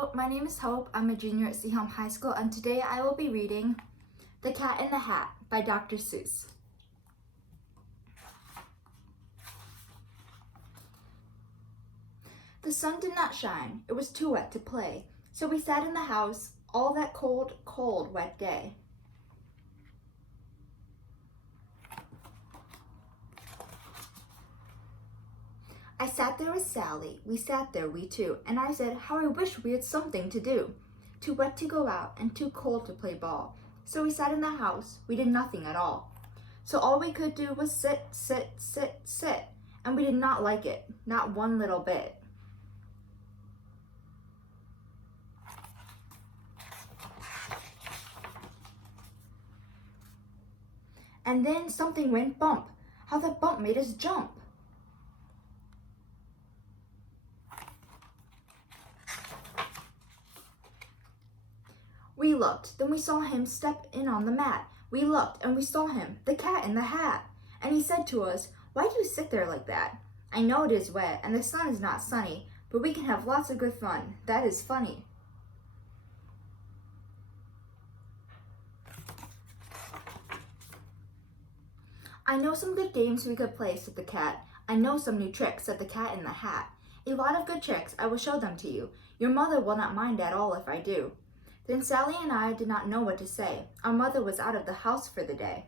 Hello, my name is Hope. I'm a junior at Seaholm High School, and today I will be reading The Cat in the Hat by Dr. Seuss. The sun did not shine. It was too wet to play, so we sat in the house all that cold, cold, wet day. I sat there with Sally. We sat there, we two, and I said, how I wish we had something to do. Too wet to go out and too cold to play ball. So we sat in the house. We did nothing at all. So all we could do was sit, sit, sit, sit, and we did not like it, not one little bit. And then something went bump. How that bump made us jump. We looked, then we saw him step in on the mat. We looked, and we saw him, the cat in the hat. And he said to us, why do you sit there like that? I know it is wet, and the sun is not sunny, but we can have lots of good fun. That is funny. I know some good games we could play, said the cat. I know some new tricks, said the cat in the hat. A lot of good tricks, I will show them to you. Your mother will not mind at all if I do. Then Sally and I did not know what to say. Our mother was out of the house for the day.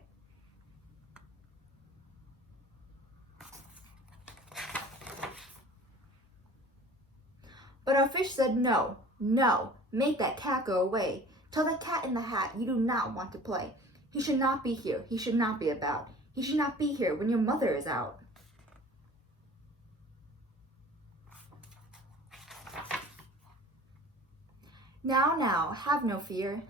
But our fish said, no, no, make that cat go away. Tell that cat in the hat you do not want to play. He should not be here. He should not be about. He should not be here when your mother is out. Now, have no fear,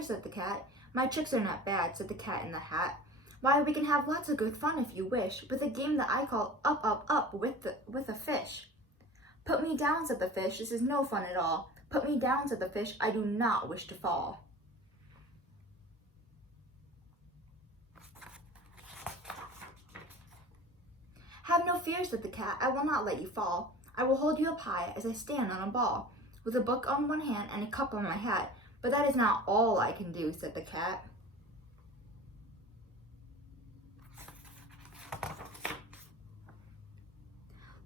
said the cat. My tricks are not bad, said the cat in the hat. Why, we can have lots of good fun if you wish, with a game that I call Up, Up, Up with a fish. Put me down, said the fish, this is no fun at all. Put me down, said the fish, I do not wish to fall. Have no fear, said the cat, I will not let you fall. I will hold you up high as I stand on a ball, with a book on one hand and a cup on my hat. But that is not all I can do, said the cat.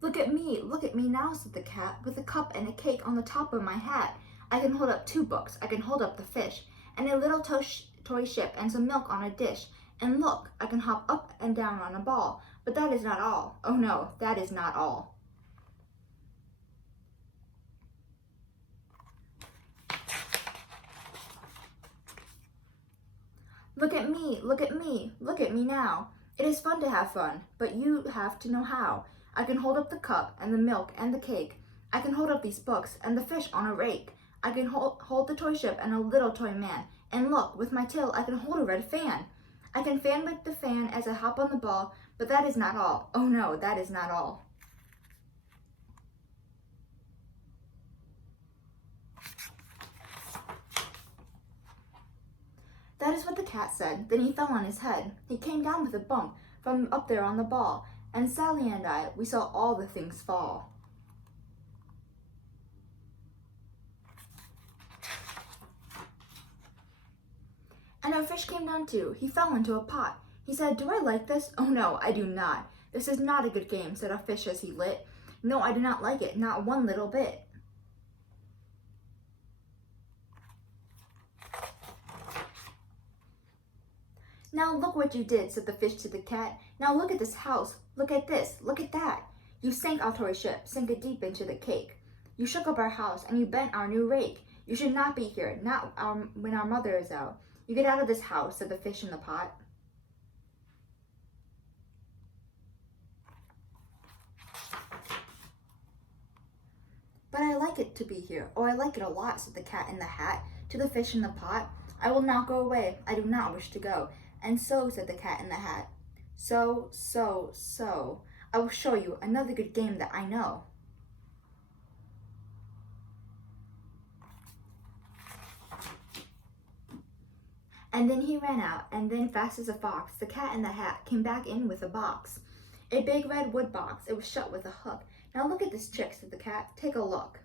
Look at me now, said the cat, with a cup and a cake on the top of my hat. I can hold up 2 books, I can hold up the fish, and a little toy ship and some milk on a dish. And look, I can hop up and down on a ball. But that is not all. Oh no, that is not all. Look at me, look at me now. It is fun to have fun, but you have to know how. I can hold up the cup and the milk and the cake. I can hold up these books and the fish on a rake. I can hold the toy ship and a little toy man. And look, with my tail I can hold a red fan. I can fan with the fan as I hop on the ball, but that is not all. Oh no, that is not all. That is what the cat said. Then he fell on his head. He came down with a bump from up there on the ball. And Sally and I, we saw all the things fall. And our fish came down too. He fell into a pot. He said, do I like this? Oh no, I do not. This is not a good game, said our fish as he lit. No, I do not like it, not one little bit. Now look what you did, said the fish to the cat. Now look at this house. Look at this. Look at that. You sank our toy ship, sank it deep into the cake. You shook up our house and you bent our new rake. You should not be here, not when our mother is out. You get out of this house, said the fish in the pot. But I like it to be here. Oh, I like it a lot, said the cat in the hat to the fish in the pot. I will not go away. I do not wish to go. And so, said the cat in the hat, so, I will show you another good game that I know. And then he ran out, and then fast as a fox, the cat in the hat came back in with a box. A big red wood box. It was shut with a hook. Now look at this trick, said the cat. Take a look.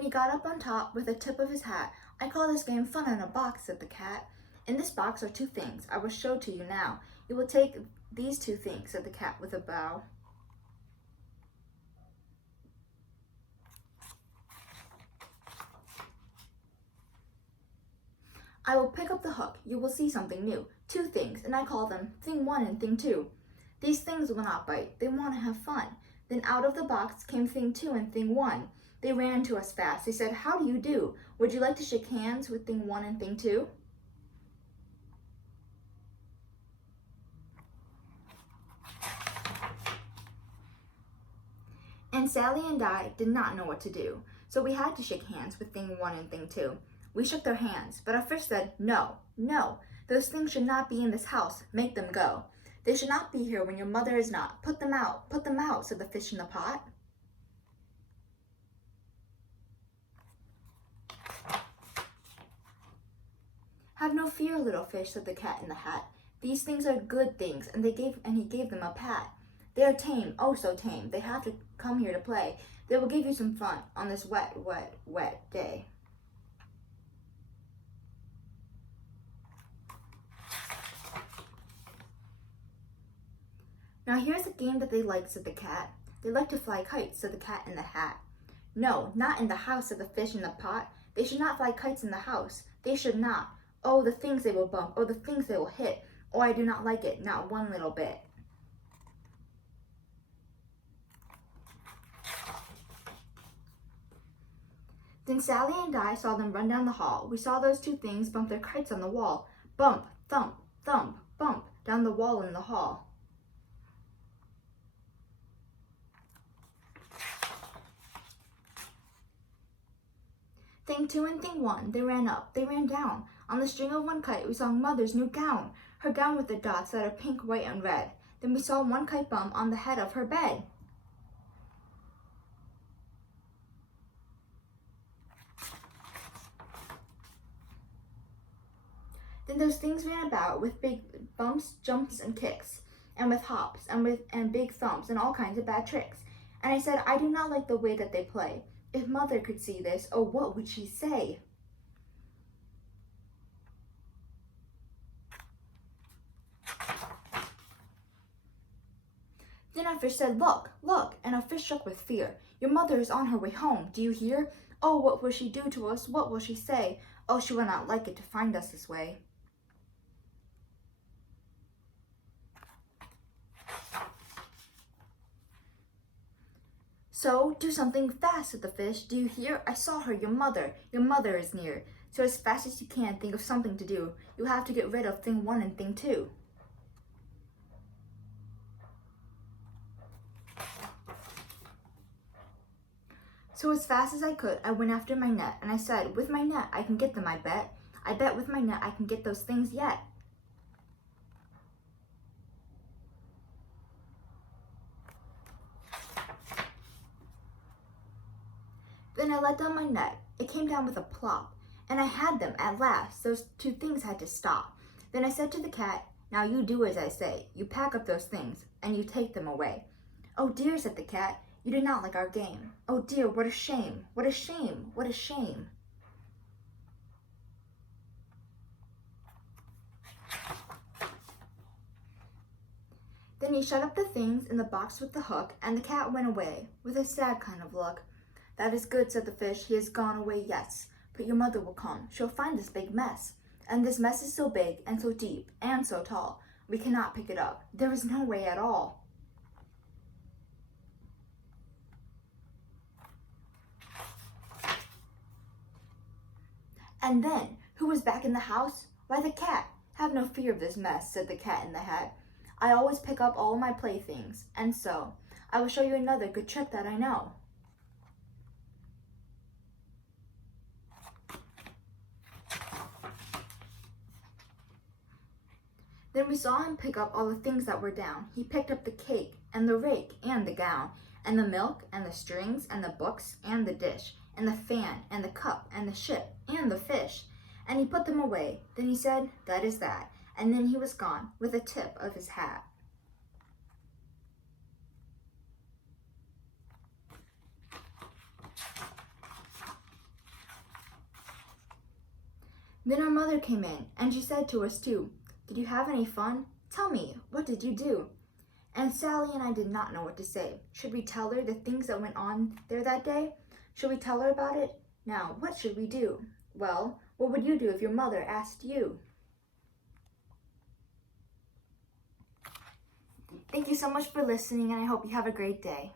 Then he got up on top with the tip of his hat. I call this game fun in a box, said the cat. In this box are two things I will show to you now. You will take these two things, said the cat with a bow. I will pick up the hook. You will see something new. Two things, and I call them Thing 1 and Thing 2. These things will not bite. They want to have fun. Then out of the box came Thing 2 and Thing 1. They ran to us fast. They said, "How do you do? Would you like to shake hands with Thing 1 and Thing 2? And Sally and I did not know what to do, so we had to shake hands with Thing 1 and Thing 2. We shook their hands, but our fish said, "No, no, those things should not be in this house. Make them go. They should not be here when your mother is not. Put them out," said the fish in the pot. "Have no fear, little fish," said the cat in the hat. "These things are good things," and he gave them a pat. "They are tame, oh so tame. They have to come here to play. They will give you some fun on this wet, wet, wet day." "Now here's a game that they like," said the cat. "They like to fly kites," said the cat in the hat. "No, not in the house," said the fish in the pot. "They should not fly kites in the house. They should not. Oh, the things they will bump. Oh, the things they will hit. Oh, I do not like it, not one little bit." Then Sally and I saw them run down the hall. We saw those two things bump their kites on the wall. Bump, thump, thump, bump, down the wall in the hall. Thing 2 and Thing 1, they ran up, they ran down. On the string of one kite, we saw Mother's new gown, her gown with the dots that are pink, white, and red. Then we saw one kite bump on the head of her bed. Then those things ran about with big bumps, jumps, and kicks, and with hops, and big thumps, and all kinds of bad tricks. And I said, "I do not like the way that they play. If Mother could see this, oh, what would she say?" Then our fish said, "Look, look," and our fish shook with fear. "Your mother is on her way home. Do you hear? Oh, what will she do to us? What will she say? Oh, she will not like it to find us this way." "So, do something fast," said the fish. "Do you hear? I saw her, your mother. Your mother is near. So as fast as you can, think of something to do. You have to get rid of Thing 1 and Thing 2. So as fast as I could, I went after my net, and I said, "With my net, I can get them, I bet. I bet with my net, I can get those things yet." Then I let down my net. It came down with a plop, and I had them at last. Those two things had to stop. Then I said to the cat, "Now you do as I say. You pack up those things, and you take them away." "Oh dear," said the cat, "you did not like our game. Oh dear, what a shame, what a shame, what a shame." Then he shut up the things in the box with the hook, and the cat went away with a sad kind of look. "That is good," said the fish. "He has gone away, yes. But your mother will come. She'll find this big mess. And this mess is so big and so deep and so tall. We cannot pick it up. There is no way at all." And then, who was back in the house? Why, the cat. "Have no fear of this mess," said the cat in the hat. "I always pick up all my playthings, and so I will show you another good trick that I know." Then we saw him pick up all the things that were down. He picked up the cake, and the rake, and the gown, and the milk, and the strings, and the books, and the dish, and the fan, and the cup, and the ship, and the fish. And he put them away. Then he said, "That is that." And then he was gone with a tip of his hat. Then our mother came in, and she said to us too, "Did you have any fun? Tell me, what did you do?" And Sally and I did not know what to say. Should we tell her the things that went on there that day? Should we tell her about it? Now, what should we do? Well, what would you do if your mother asked you? Thank you so much for listening, and I hope you have a great day.